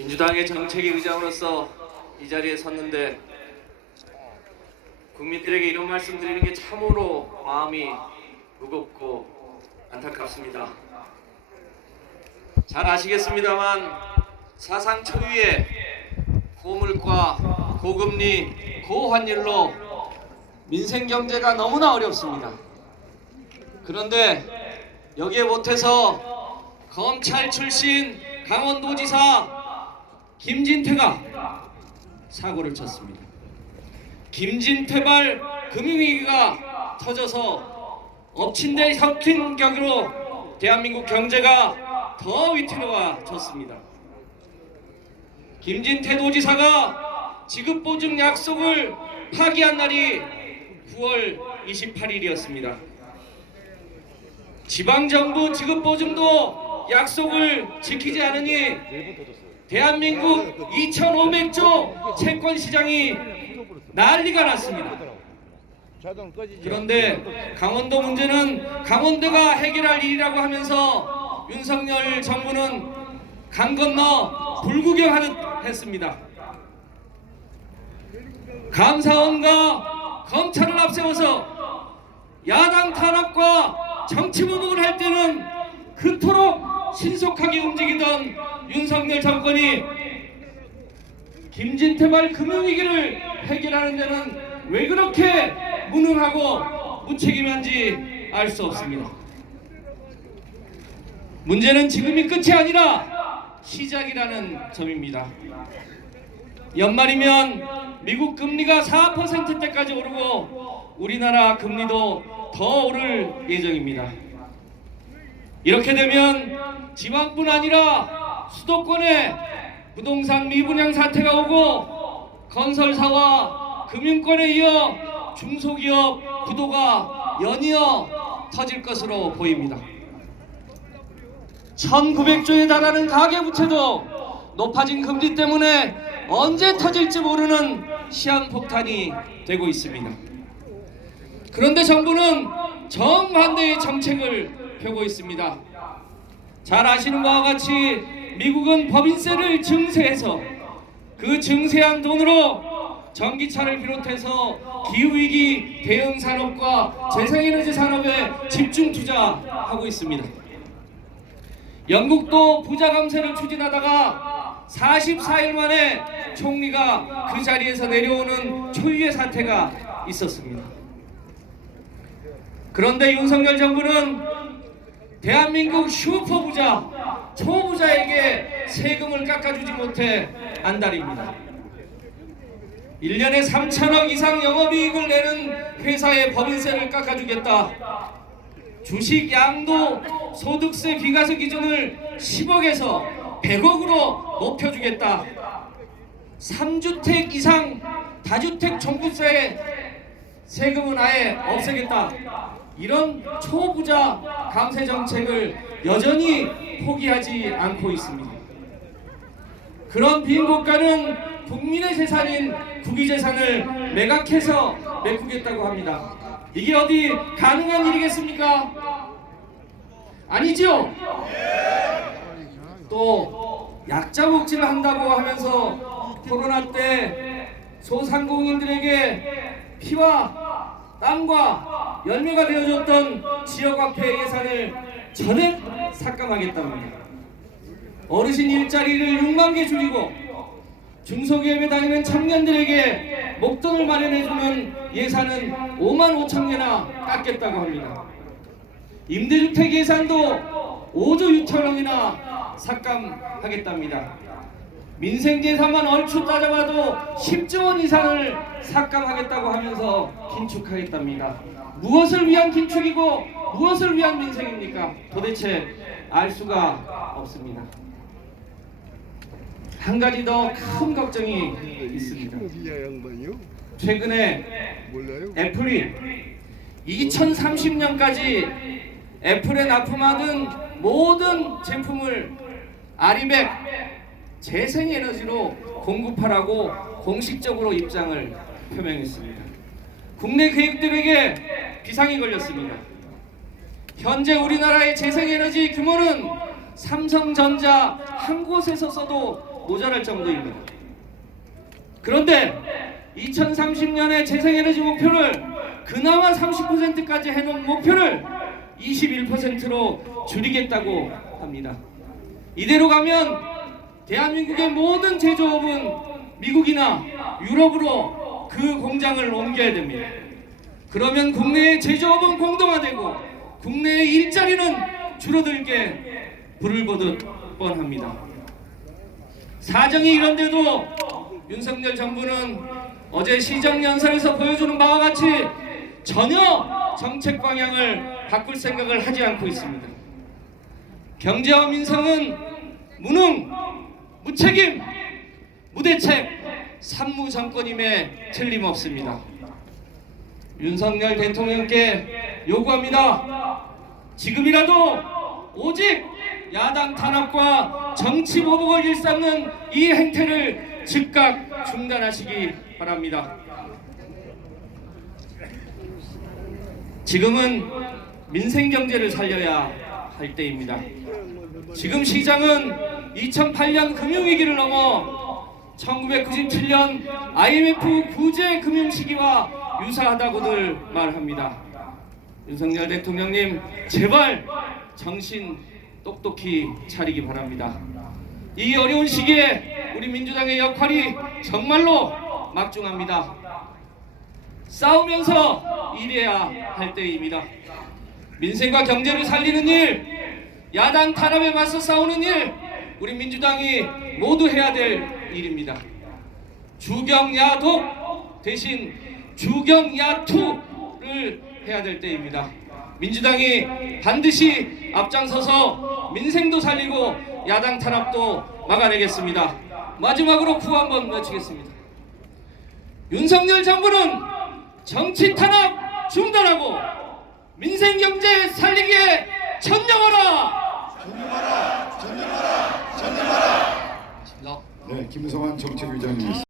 민주당의 정책위 의장으로서 이 자리에 섰는데 국민들에게 이런 말씀 드리는 게 참으로 마음이 무겁고 안타깝습니다. 잘 아시겠습니다만 사상 초유의 고물가, 고금리, 고환율로 민생 경제가 너무나 어렵습니다. 그런데 여기에 못해서 검찰 출신 강원도지사 김진태가 사고를 쳤습니다. 김진태발 금융위기가 터져서 엎친 데 덮친 격으로 대한민국 경제가 더 위태로워졌습니다. 김진태 도지사가 지급보증 약속을 파기한 날이 9월 28일이었습니다. 지방정부 지급보증도 약속을 지키지 않으니 대한민국 2,500조 채권시장이 난리가 났습니다. 그런데 강원도 문제는 강원도가 해결할 일이라고 하면서 윤석열 정부는 강 건너 불구경하듯 했습니다. 감사원과 검찰을 앞세워서 야당 탄압과 정치 보복을 할 때는 그토록 신속하게 움직이던 윤석열 정권이 김진태발 금융위기를 해결하는 데는 왜 그렇게 무능하고 무책임한지 알 수 없습니다. 문제는 지금이 끝이 아니라 시작이라는 점입니다. 연말이면 미국 금리가 4%대까지 오르고 우리나라 금리도 더 오를 예정입니다. 이렇게 되면 지방뿐 아니라 수도권에 부동산 미분양 사태가 오고 건설사와 금융권에 이어 중소기업 부도가 연이어 터질 것으로 보입니다. 1900조에 달하는 가계부채도 높아진 금리 때문에 언제 터질지 모르는 시한폭탄이 되고 있습니다. 그런데 정부는 정반대의 정책을 펴고 있습니다. 잘 아시는 바와 같이 미국은 법인세를 증세해서 그 증세한 돈으로 전기차를 비롯해서 기후위기 대응 산업과 재생에너지 산업에 집중 투자하고 있습니다. 영국도 부자 감세를 추진하다가 44일 만에 총리가 그 자리에서 내려오는 초유의 사태가 있었습니다. 그런데 윤석열 정부는 대한민국 슈퍼부자, 초부자에게 세금을 깎아주지 못해 안달입니다. 1년에 3천억 이상 영업이익을 내는 회사의 법인세를 깎아주겠다. 주식 양도 소득세 비과세 기준을 10억에서 100억으로 높여주겠다. 3주택 이상 다주택 종부세 세금은 아예 없애겠다. 이런 초부자 감세 정책을 여전히 포기하지 않고 있습니다. 그런 빈국가는 국민의 재산인 국유재산을 매각해서 메꾸겠다고 합니다. 이게 어디 가능한 일이겠습니까? 아니죠? 또 약자 복지를 한다고 하면서 코로나 때 소상공인들에게 피와 땀과 열매가 되어줬던 지역화폐 예산을 전액 삭감하겠답니다. 어르신 일자리를 6만 개 줄이고 중소기업에 다니는 청년들에게 목돈을 마련해주는 예산은 5만 5천 개나 깎겠다고 합니다. 임대주택 예산도 5조 6천억이나 삭감하겠답니다. 민생예산만 얼추 따져봐도 10조 원 이상을 삭감하겠다고 하면서 긴축하겠답니다. 무엇을 위한 긴축이고 무엇을 위한 민생입니까? 도대체 알 수가 없습니다. 한 가지 더 큰 걱정이 있습니다. 최근에 애플이 2030년까지 애플에 납품하는 모든 제품을 아리백 재생에너지로 공급하라고 공식적으로 입장을 표명했습니다. 국내 기업들에게 비상이 걸렸습니다. 현재 우리나라의 재생에너지 규모는 삼성전자 한 곳에서 써도 모자랄 정도입니다. 그런데 2030년의 재생에너지 목표를 그나마 30%까지 해놓은 목표를 21%로 줄이겠다고 합니다. 이대로 가면 대한민국의 모든 제조업은 미국이나 유럽으로 그 공장을 옮겨야 됩니다. 그러면 국내의 제조업은 공동화되고 국내의 일자리는 줄어들게 불을 보듯 뻔합니다. 사정이 이런데도 윤석열 정부는 어제 시정연설에서 보여주는 바와 같이 전혀 정책 방향을 바꿀 생각을 하지 않고 있습니다. 경제와 민생은 무능, 무책임, 무대책, 산무정권임에 틀림없습니다. 윤석열 대통령께 요구합니다. 지금이라도 오직 야당 탄압과 정치 보복을 일삼는 이 행태를 즉각 중단하시기 바랍니다. 지금은 민생 경제를 살려야 할 때입니다. 지금 시장은 2008년 금융위기를 넘어 1997년 IMF 구제 금융 시기와 유사하다고들 말합니다. 윤석열 대통령님, 제발 정신 똑똑히 차리기 바랍니다. 이 어려운 시기에 우리 민주당의 역할이 정말로 막중합니다. 싸우면서 일해야 할 때입니다. 민생과 경제를 살리는 일, 야당 탄압에 맞서 싸우는 일, 우리 민주당이 모두 해야 될 일입니다. 주경야독 대신 주경야투를 해야 될 때입니다. 민주당이 반드시 앞장서서 민생도 살리고 야당 탄압도 막아내겠습니다. 마지막으로 구호 한번 외치겠습니다. 윤석열 정부는 정치 탄압 중단하고 민생 경제 살리기에 전념하라! 전념하라! 전념하라! 전념하라! 네, 김성환 정책위원장님.